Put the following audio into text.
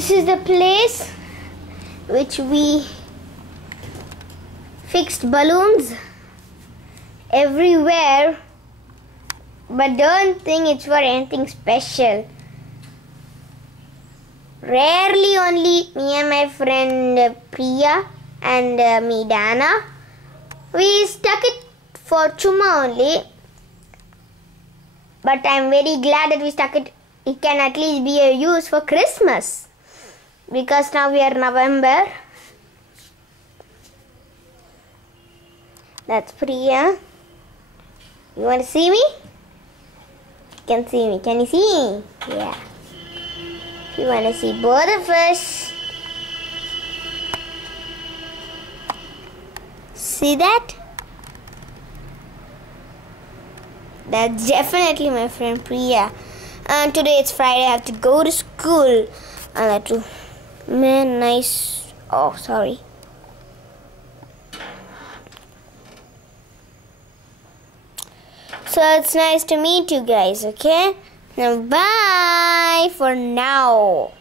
This is the place which we fixed balloons everywhere, but don't think it's for anything special. Rarely only me and my friend Priya and me Dana, we stuck it for Chuma only. But I'm very glad that we stuck it. It can at least be a use for Christmas. Because now we are November. That's Priya. You want to see me? You can see me. Can you see me? Yeah. If you want to see both of us. See that? That's definitely my friend Priya. And today it's Friday. I have to go to school. I have to. Man, nice. Oh, sorry. So it's nice to meet you guys, okay? Now, bye for now.